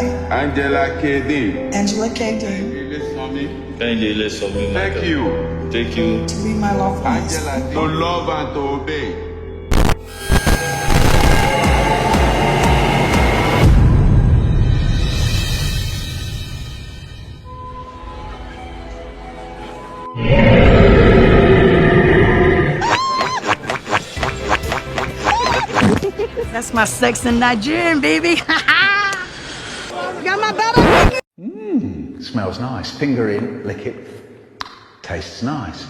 Angela KD. Angela KD. Thank you. Thank you. To be my love one. Angela, to love and to obey. That's my sex in Nigerian, baby. Got my butter. Smells nice. Finger in, lick it. Tastes nice.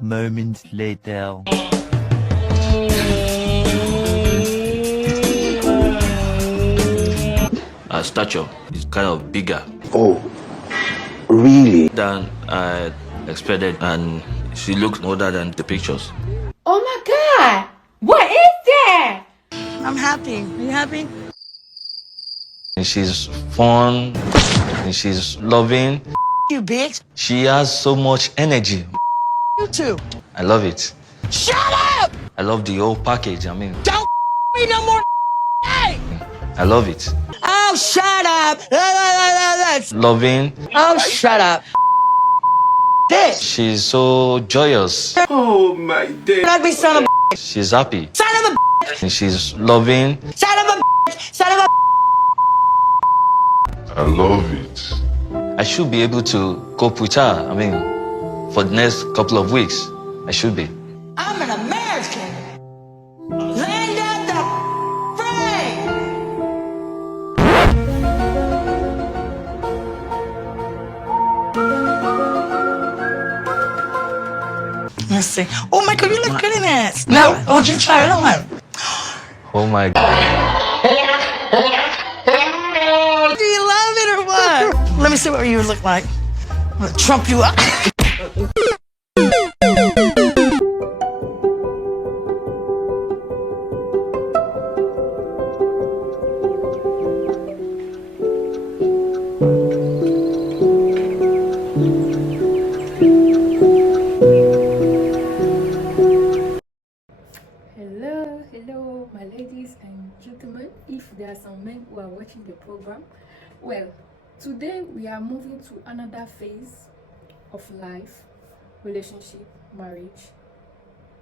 Moments later. Her stature is kind of bigger Oh, really? than I expected, and she looks older than the pictures. Oh my God! What is that? I'm happy. Are you happy? And she's fun, and she's loving. You bitch. She has so much energy. You too. I love it. Shut up! I love the whole package. I mean, Don't me no more. Hey! I love it. Oh, shut up! Loving. Oh, shut up! Bitch! She's so joyous. Oh my day. Ugly son of a She's happy. son of a And she's loving. son of a son of a. I love it. I should be able to cope with her. I mean, for the next couple of weeks, I should be. I'm an American. Land of the free. Let's see. Oh, Michael, you look good in that. No, I want you to try it on. Oh my God. Do you love it or what? Let me see what you look like. I'm gonna trump you up. Hello, my ladies and gentlemen. If there are some men who are watching the program, well, today we are moving to another phase of life, relationship, marriage.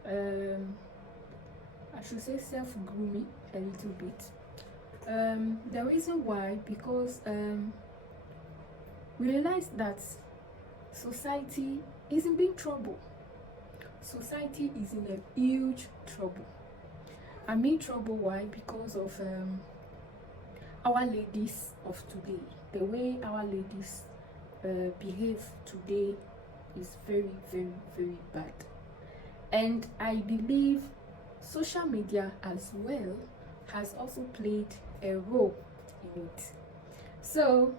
I should say self-grooming a little bit. The reason why, because we realize that society is in big trouble. Society is in a huge trouble. I mean trouble why? Because of our ladies of today. The way our ladies behave today is very, very, very bad. And I believe social media as well has also played a role in it. So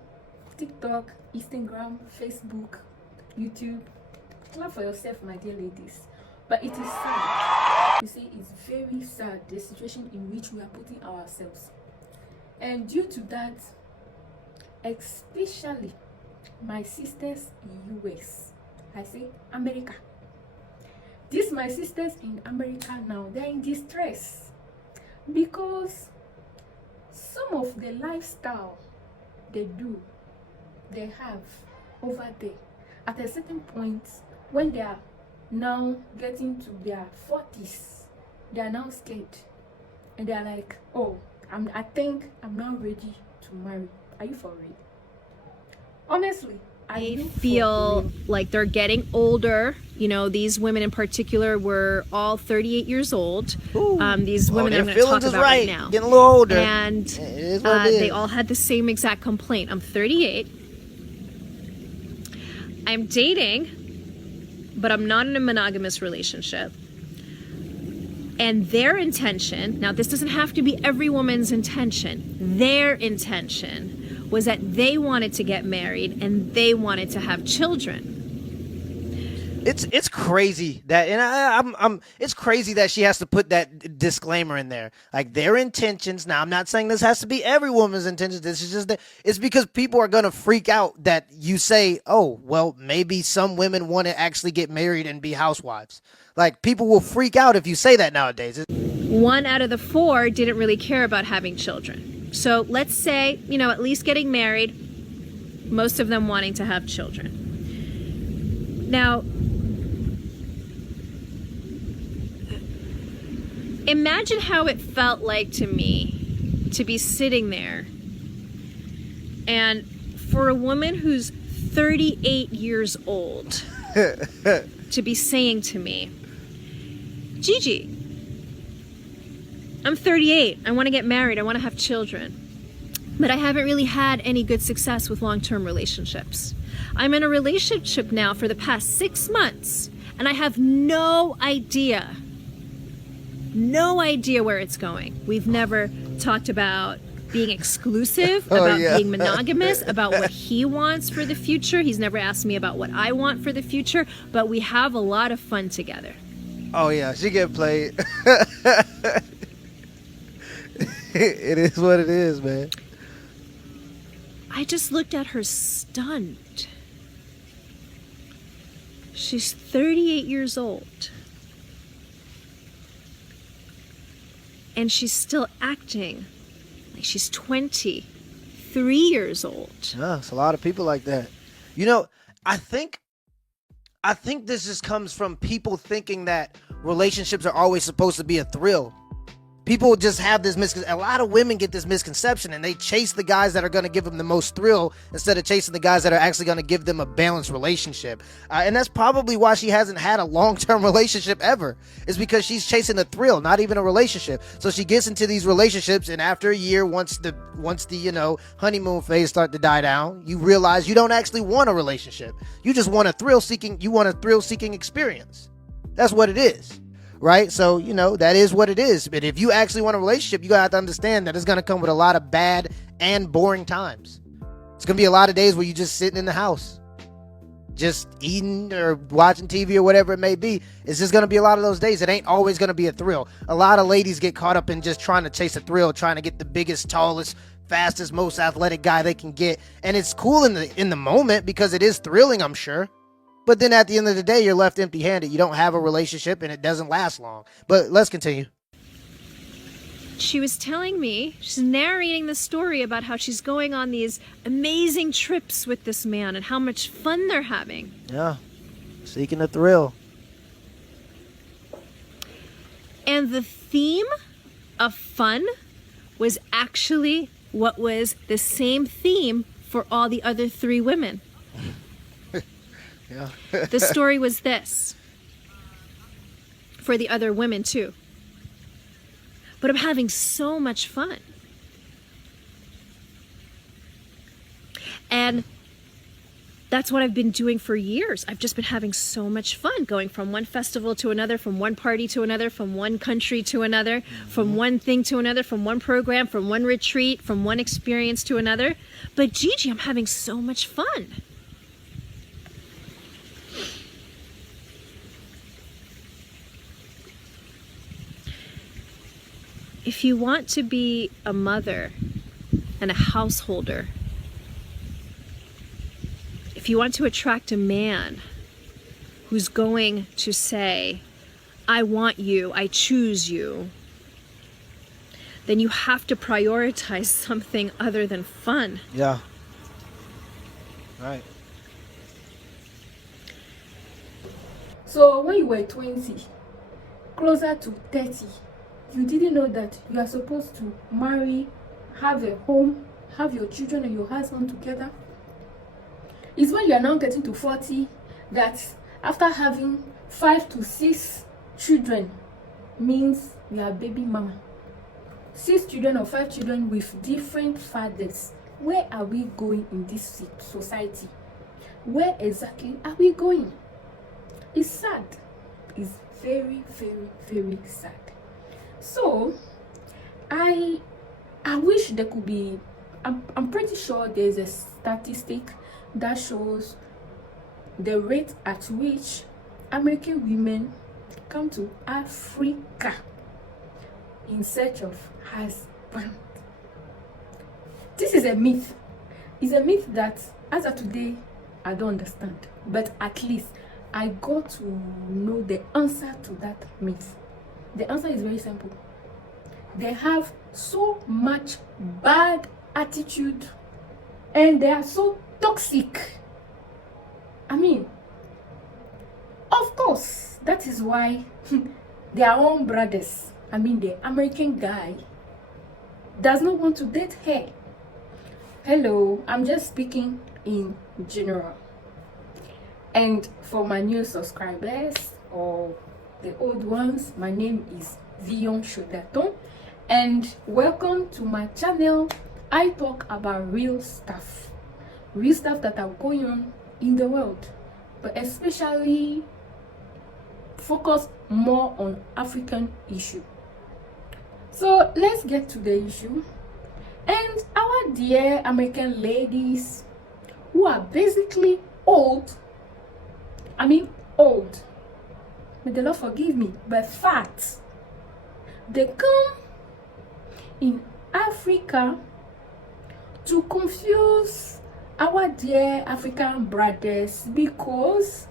TikTok, Instagram, Facebook, YouTube, clap for yourself, my dear ladies. But it is sad. You see, it's very sad, the situation in which we are putting ourselves. And due to that, especially my sisters in US, I say America. These my sisters in America now, they're in distress because some of the lifestyle they have over there, at a certain point when they are now getting to their 40s, they are now scared and they are like, oh, I think I'm now ready to marry. Are you for real? Honestly, I feel like they're getting older. You know, these women in particular were all 38 years old. These women that I'm going to talk about right now. Getting a little older. And they all had the same exact complaint. I'm 38. I'm dating, but I'm not in a monogamous relationship. And their intention, now this doesn't have to be every woman's intention, their intention was that they wanted to get married and they wanted to have children. It's crazy that, and it's crazy that she has to put that disclaimer in there, like their intentions. Now, I'm not saying this has to be every woman's intentions. This is just that it's because people are gonna freak out that you say, oh, well, maybe some women want to actually get married and be housewives. Like, people will freak out if you say that nowadays. 1 out of the 4 didn't really care about having children. So let's say, at least getting married, most of them wanting to have children. Now, imagine how it felt like to me to be sitting there and for a woman who's 38 years old to be saying to me, Gigi, I'm 38. I want to get married. I want to have children. But I haven't really had any good success with long-term relationships. I'm in a relationship now for the past 6 months, and I have no idea where it's going. We've never talked about being exclusive, about being monogamous, about what he wants for the future. He's never asked me about what I want for the future, but we have a lot of fun together. Oh yeah, she get played. It is what it is, man. I just looked at her stunned. She's 38 years old. And she's still acting like she's 23 years old. Yeah, it's a lot of people like that. I think this just comes from people thinking that relationships are always supposed to be a thrill. People just have this a lot of women get this misconception, and they chase the guys that are going to give them the most thrill instead of chasing the guys that are actually going to give them a balanced relationship. And that's probably why she hasn't had a long-term relationship ever. It's because she's chasing a thrill, not even a relationship. So she gets into these relationships, and after a year, once the honeymoon phase start to die down, you realize you don't actually want a relationship. You just want a thrill-seeking experience. That's what it is. Right? So, that is what it is. But if you actually want a relationship, you got to understand that it's going to come with a lot of bad and boring times. It's going to be a lot of days where you're just sitting in the house, just eating or watching TV or whatever it may be. It's just going to be a lot of those days. It ain't always going to be a thrill. A lot of ladies get caught up in just trying to chase a thrill, trying to get the biggest, tallest, fastest, most athletic guy they can get. And it's cool in the moment because it is thrilling, I'm sure. But then at the end of the day, you're left empty-handed. You don't have a relationship, and it doesn't last long. But let's continue. She was telling me, she's narrating the story about how she's going on these amazing trips with this man and how much fun they're having. Yeah, seeking a thrill. And the theme of fun was actually what was the same theme for all the other 3 women. Yeah. The story was this for the other women too. But I'm having so much fun. And that's what I've been doing for years. I've just been having so much fun, going from one festival to another, from one party to another, from one country to another, from one thing to another, from one program, from one retreat, from one experience to another. But Gigi, I'm having so much fun. If you want to be a mother and a householder, if you want to attract a man who's going to say, I want you, I choose you, then you have to prioritize something other than fun. Yeah. Right. So when you were 20, closer to 30, you didn't know that you are supposed to marry, have a home, have your children and your husband together. It's when you are now getting to 40 that after having 5 to 6 children means you are baby mama. 6 children or 5 children with different fathers. Where are we going in this society? Where exactly are we going? It's sad. It's very, very, very sad. So, I wish there could be, I'm pretty sure there's a statistic that shows the rate at which American women come to Africa in search of husband. This is a myth. It's a myth that, as of today, I don't understand. But at least I got to know the answer to that myth. The answer is very simple. they have so much bad attitude and they are so toxic. I mean, of course, that is why their own brothers, I mean the American guy, does not want to date her. Hello, I'm just speaking in general. And for my new subscribers or the old ones, my name is Vion Shodaton, and welcome to my channel. I talk about real stuff that are going on in the world, but especially focus more on African issue. So let's get to the issue. And our dear American ladies who are basically old, I mean old, may the Lord forgive me, but fat, they come in Africa to confuse our dear African brothers, because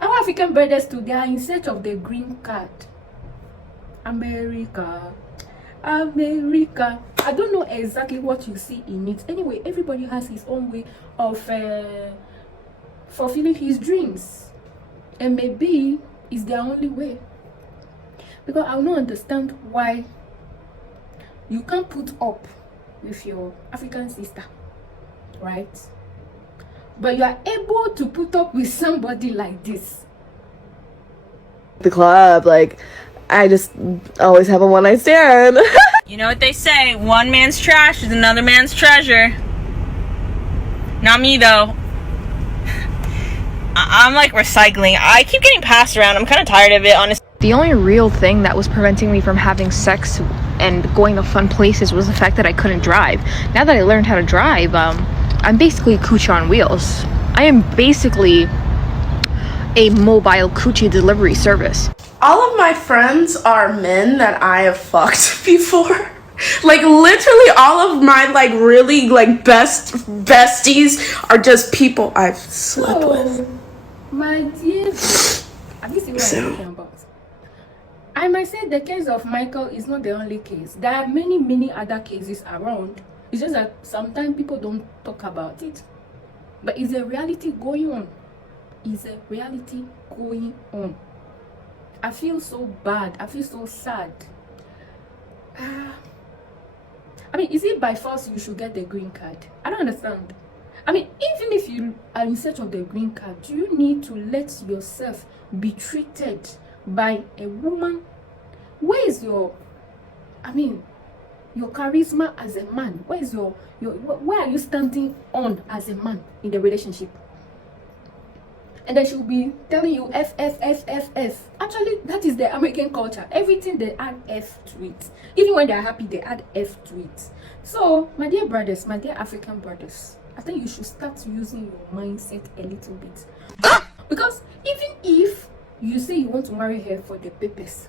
our African brothers today are in search of the green card. America. I don't know exactly what you see in it. Anyway, everybody has his own way of fulfilling his dreams, and maybe it's their only way. Because I don't understand why you can't put up with your African sister, right? But you are able to put up with somebody like this. The club, like, I just always have a one-night stand. You know what they say, one man's trash is another man's treasure. Not me though. I'm like recycling. I keep getting passed around. I'm kind of tired of it, honestly. The only real thing that was preventing me from having sex and going to fun places was the fact that I couldn't drive. Now that I learned how to drive, I'm basically coochie on wheels. I am basically a mobile coochie delivery service. All of my friends are men that I have fucked before. Like, literally all of my, like, really, like, besties are just people I've slept with. My dear, have you seen what I'm talking about? I might say the case of Michael is not the only case. There are many other cases around. It's just that sometimes people don't talk about it. But it's a reality going on. It's a reality going on. I feel so bad. I feel so sad. I mean, is it by force you should get the green card? I don't understand. I mean, even if you are in search of the green card, do you need to let yourself be treated by a woman? Where is your, I mean, your charisma as a man? Where is where are you standing on as a man in the relationship? And then she'll be telling you F. Actually, that is the American culture. Everything they add F to it. Even when they're happy, they add F to it. So, my dear brothers, my dear African brothers, I think you should start using your mindset a little bit. Because even if you say you want to marry her for the purpose,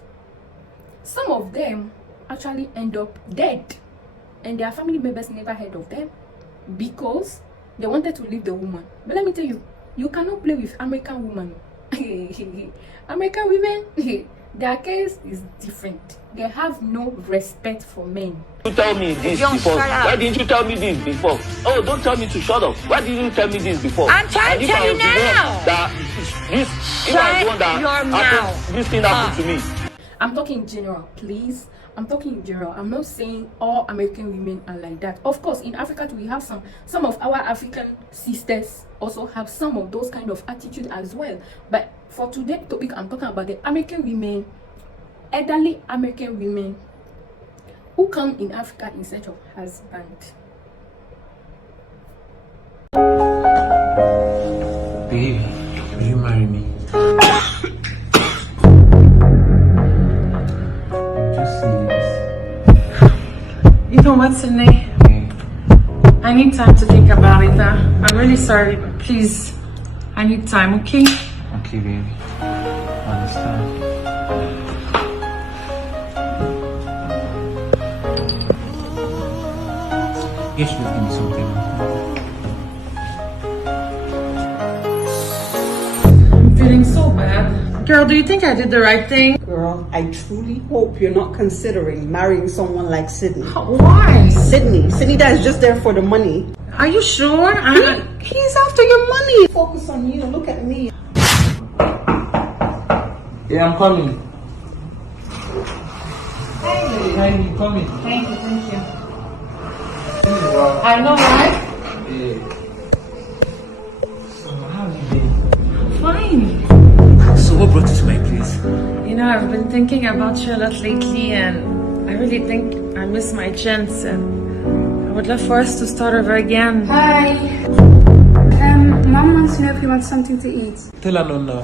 some of them actually end up dead. And their family members never heard of them because they wanted to leave the woman. But let me tell you, you cannot play with American women. American women, their case is different. They have no respect for men. You tell me this before. Why didn't you tell me this before? Oh, don't tell me to shut up. Why didn't you tell me this before? I'm trying to tell you now. Shut your mouth. This thing happened to me. I'm talking in general, please. I'm talking in general. I'm not saying all American women are like that. Of course, in Africa too, we have some of our African sisters also have some of those kind of attitude as well. But for today's topic, I'm talking about the American women, elderly American women who come in Africa in search of husband. Baby, will you marry me? You know what, Sydney? I need time to think about it. I'm really sorry, but please, I need time, okay? Okay, baby. I understand. You should give me something. I'm feeling so bad. Girl, do you think I did the right thing? Girl, I truly hope you're not considering marrying someone like Sydney. Why? Sydney that is just there for the money. Are you sure? He's after your money. Focus on you. Look at me. Yeah, I'm coming. Hey. Hey, I'm coming. Thank you. Wow. I know, right? Yeah. So, how have you been? Fine. So, what brought you to my place? You know, I've been thinking about you a lot lately, and I really think I miss my chance, and I would love for us to start over again. Hi. Mom wants to know if you want something to eat. Tell her no now.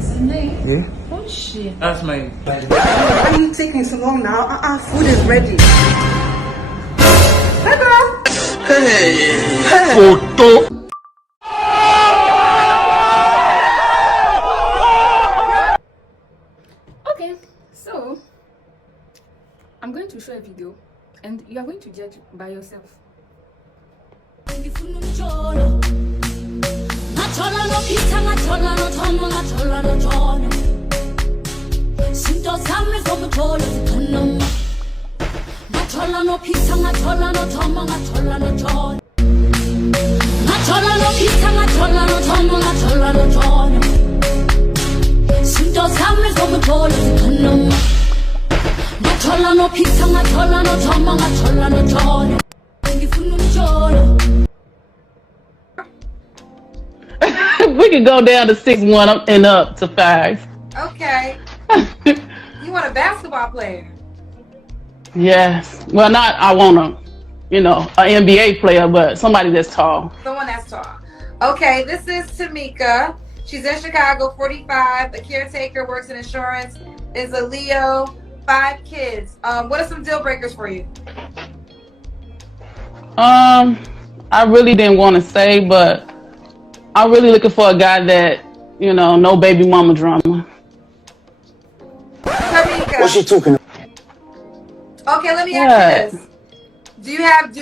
Sydney? Yeah? Who's she? That's my... Why are you taking so long now? Food is ready. Hi, girl. Hey. Photo. Okay, so I'm going to show a video and you are going to judge by yourself. We can go down to 6-1 and up to 5. Okay. You want a basketball player? Yes. Well, I want an NBA player, but somebody that's tall. Someone that's tall. Okay, this is Tamika. She's in Chicago, 45, a caretaker, works in insurance, is a Leo, 5 kids. What are some deal breakers for you? I really didn't want to say, but I'm really looking for a guy that, no baby mama drama. Tamika. What's she talking about? Okay, let me ask you this.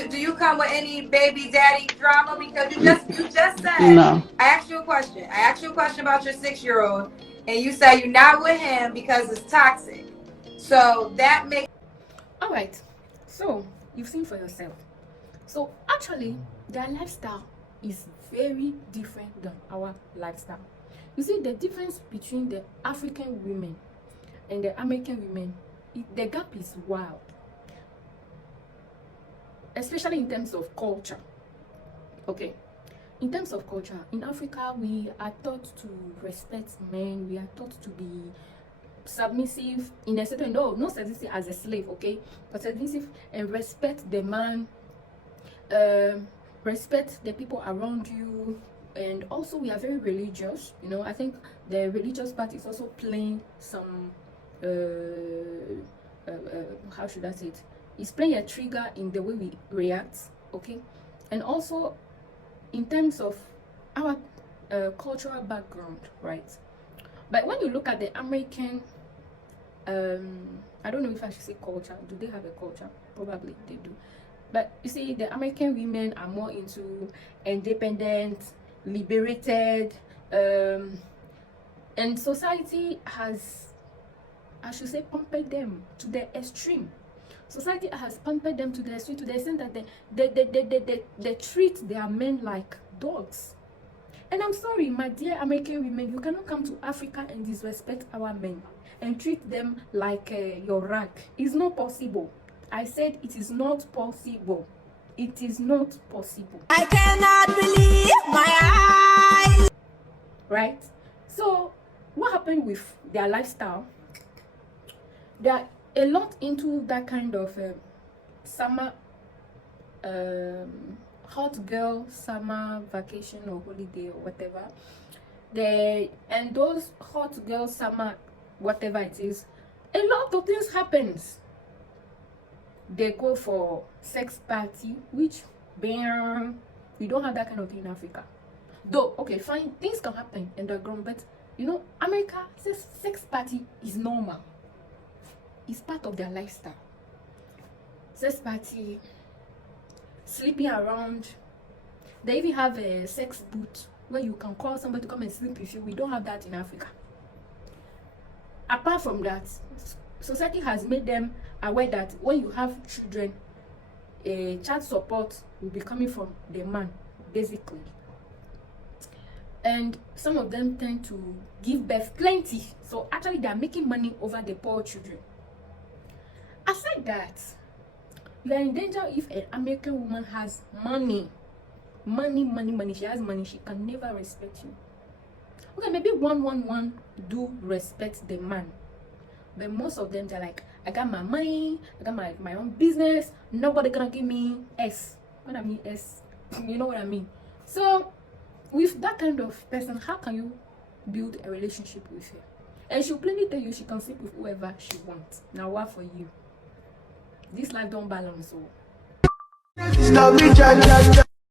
Do you come with any baby daddy drama? Because you just said No. I asked you a question. I asked you a question about your 6-year-old, and you said you're not with him because it's toxic. So that makes. All right. So you've seen for yourself. So actually, their lifestyle is very different than our lifestyle. You see, the difference between the African women and the American women, the gap is wild. Especially in terms of culture. Okay. In terms of culture, in Africa, we are taught to respect men. We are taught to be submissive in a certain, not submissive as a slave, okay, but submissive and respect the man, respect the people around you. And also we are very religious. I think the religious part is also playing some how should I say it, it's playing a trigger in the way we react, okay. And also in terms of our cultural background, right? But when you look at the American, I don't know if I should say culture. Do they have a culture? Probably they do. But you see, the American women are more into independent, liberated, and society has, I should say, pumped them to the extreme. Society has pumped them to the extreme, to the extent that they treat their men like dogs. And I'm sorry, my dear American women, you cannot come to Africa and disrespect our men and treat them like your rag. It's not possible. I said it is not possible. It is not possible. I cannot believe my eyes. Right? So, what happened with their lifestyle? They are a lot into that kind of summer, hot girl summer vacation or holiday or whatever. And those hot girl summer, whatever it is, a lot of things happens. They go for sex party, which bam, we don't have that kind of thing in Africa. Though, okay, fine, things can happen underground, but America, sex party is normal. It's part of their lifestyle. Sex party, sleeping around. They even have a sex booth where you can call somebody to come and sleep with you. We don't have that in Africa. apart from that, society has made them aware that when you have children, a child support will be coming from the man, basically. And some of them tend to give birth plenty, so actually they are making money over the poor children. Aside that, you are in danger if an American woman has money. She has money, she can never respect you. Okay, maybe one do respect the man, but most of them, they're like, I got my money, I got my own business, nobody gonna give me S. What I mean S, you know what I mean? So with that kind of person, how can you build a relationship with her? And she'll plainly tell you she can sleep with whoever she wants. Now what for you? This life don't balance. So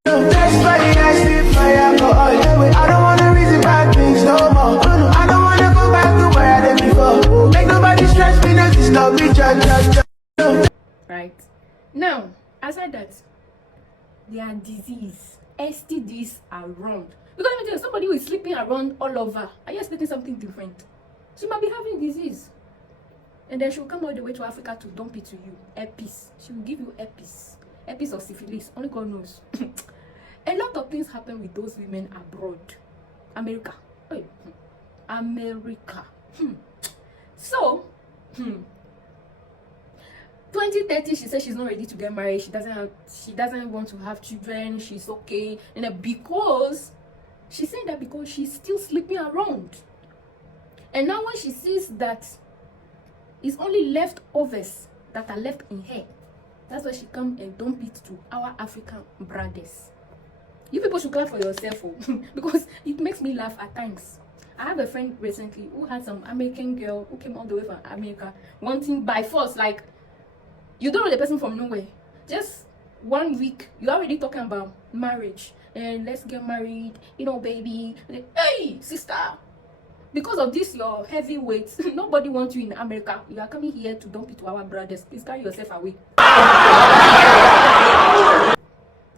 That's why I sleep my alcohol. I don't wanna reason bad things no more. I don't wanna go back to where I did before. Make nobody stress me, no disturb me, right now, aside that, there are disease, STDs around. Because let me tell you, somebody who is sleeping around all over, are you expecting something different? She might be having disease, and then she'll come all the way to Africa to dump it to you. Herpes. She will give you herpes or syphilis. Only God knows. A lot of things happen with those women abroad. America. Hey. America. So 2030, she says she's not ready to get married. She doesn't want to have children. She's okay. And then because she's saying that because she's still sleeping around. And now when she sees that it's only leftovers that are left in her, that's why she come and dump it to our African brothers. You people should clap for yourself, because it makes me laugh at times. I have a friend recently who had some American girl who came all the way from America wanting by force, like, you don't know the person from nowhere. Just 1 week, you're already talking about marriage and let's get married, you know, baby. Hey, sister, because of this your heavy weight, nobody wants you in America. You are coming here to dump it to our brothers. Please carry yourself away.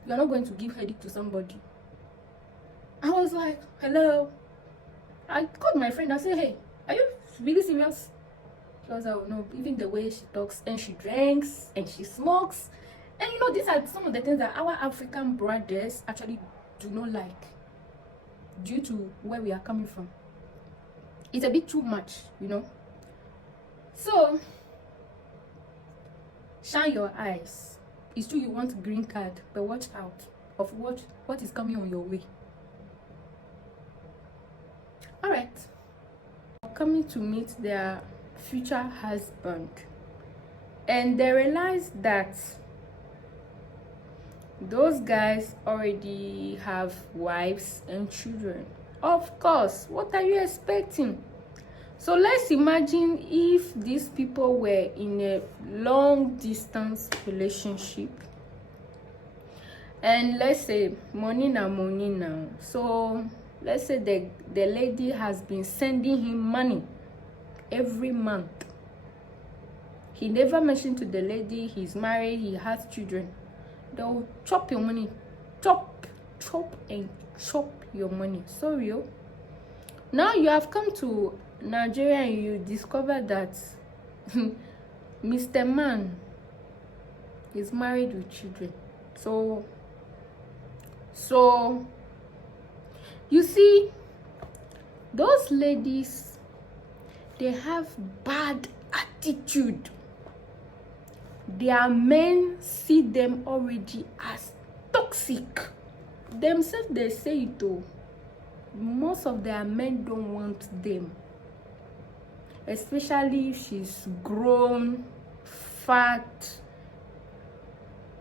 You're not going to give headache to somebody. I was like, hello. I called my friend. I said, hey, are you really serious? She was like, oh, no, even the way she talks, and she drinks and she smokes, and you know, these are some of the things that our African brothers actually do not like, due to where we are coming from. It's a bit too much, you know. So shine your eyes. It's true you want a green card, but watch out of what is coming on your way. All right, coming to meet their future husband, and they realize that those guys already have wives and children. Of course, what are you expecting? So let's imagine if these people were in a long distance relationship, and let's say money now. So let's say the lady has been sending him money every month. He never mentioned to the lady he's married, he has children. They'll chop your money, chop your money. Sorry. Now you have come to Nigeria and you discover that Mr. Man is married with children. So you see, those ladies, they have bad attitude. Their men see them already as toxic. Themselves, they say it though. Most of their men don't want them, especially if she's grown, fat,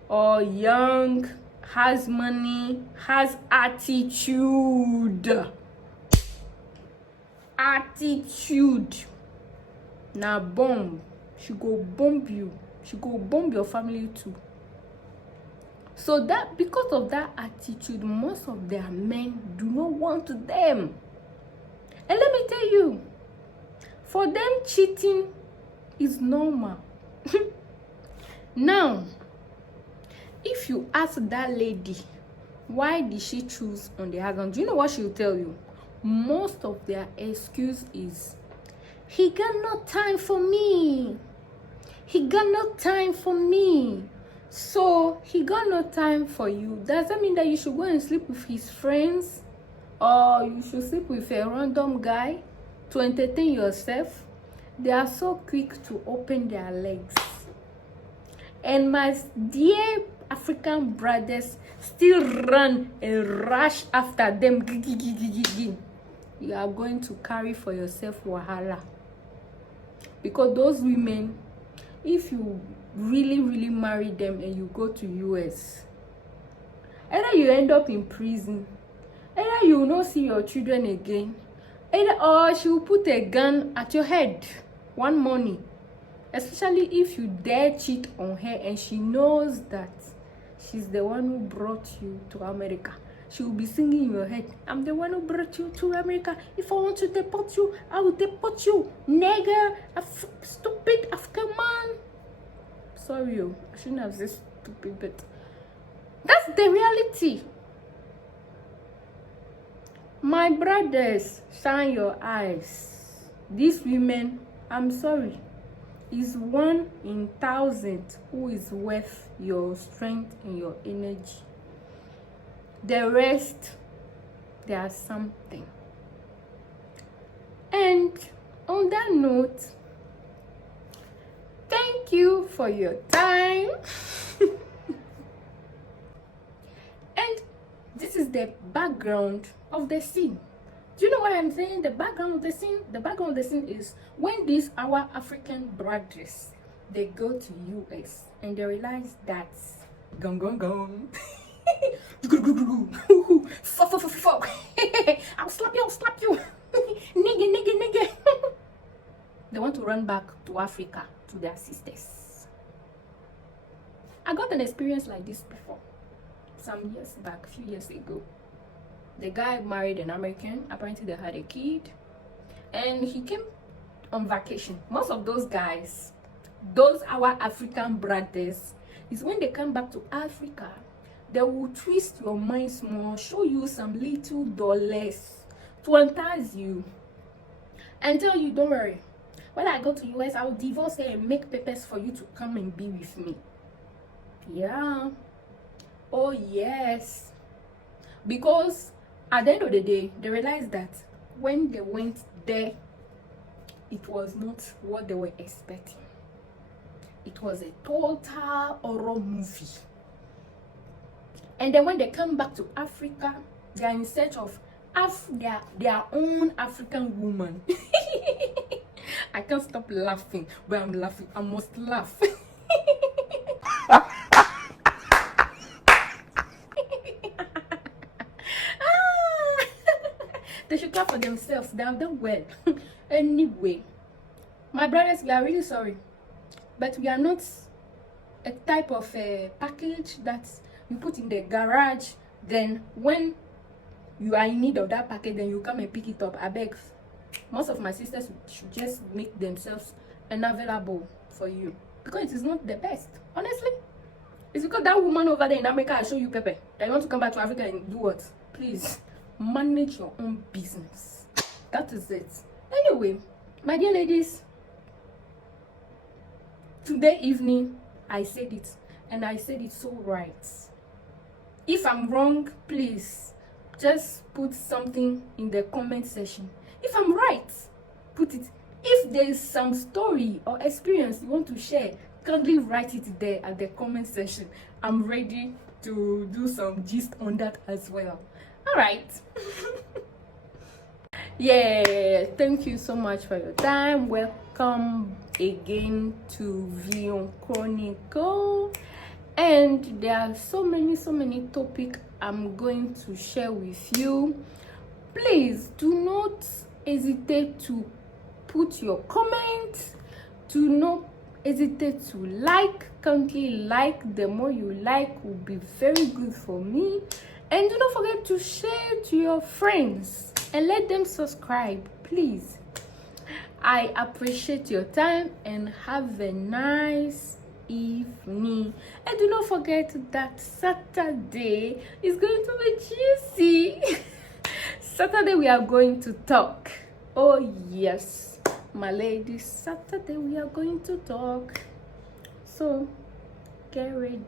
or young, has money, has attitude. Now bomb, she go bomb you, she go bomb your family too. So that because of that attitude, most of their men do not want them. And let me tell you, for them, cheating is normal. Now, if you ask that lady why did she choose on the husband, do you know what she'll tell you? Most of their excuse is He got no time for me. He got no time for me. So he got no time for you. Does that mean that you should go and sleep with his friends? Or you should sleep with a random guy to entertain yourself? They are so quick to open their legs. And my dear African brothers still run and rush after them. You are going to carry for yourself wahala. Because those women, if you really marry them and you go to US, either you end up in prison, either you will not see your children again, or she will put a gun at your head one morning. Especially if you dare cheat on her and she knows that she's the one who brought you to America. She will be singing in your head, I'm the one who brought you to America. If I want to deport you, I will deport you. Nigger, stupid African man. Sorry, I shouldn't have said stupid, but that's the reality. My brothers, shine your eyes. These women, I'm sorry, is 1 in 1,000 who is worth your strength and your energy. The rest, they are something. And on that note, thank you for your time. And this is the background of the scene. Do you know what I'm saying? The background of the scene? The background of the scene is when these our African brothers, they go to US and they realize that gong. I'll slap you. Nigga. They want to run back to Africa to their sisters. I got an experience like this before. Some years back, a few years ago. The guy married an American. Apparently they had a kid. And he came on vacation. Most of those guys, those our African brothers, is when they come back to Africa, they will twist your mind small, show you some little dollars to entice you and tell you, don't worry, when I go to US, I will divorce her and make papers for you to come and be with me. Yeah. Oh yes. Because at the end of the day, they realized that when they went there, it was not what they were expecting. It was a total horror movie. And then when they come back to Africa, they are in search of their own African woman. I can't stop laughing, but I'm laughing. I must laugh. They should clap for themselves. They have done well. Anyway, my brothers, we are really sorry, but we are not a type of a package that you put in the garage. Then when you are in need of that package, then you come and pick it up. I beg. Most of my sisters should just make themselves unavailable for you because it is not the best. Honestly, it's because that woman over there in America, I show you Pepe, that you want to come back to Africa and do what? Please manage your own business. That is it. Anyway, my dear ladies, today evening I said it, and I said it so right. If I'm wrong, please just put something in the comment section. If I'm right, put it. If there's some story or experience you want to share, kindly write it there at the comment section. I'm ready to do some gist on that as well. All right. Yeah, thank you so much for your time. Welcome again to Vion Chronicle. And there are so many topics I'm going to share with you. Please do not hesitate to put your comments. Do not hesitate to like. Kindly like. The more you like will be very good for me. And do not forget to share to your friends and let them subscribe, please. I appreciate your time and have a nice evening. And do not forget that Saturday is going to be juicy. Saturday we are going to talk. Oh yes, my lady. Saturday we are going to talk, so get ready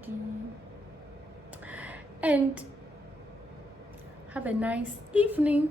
and have a nice evening.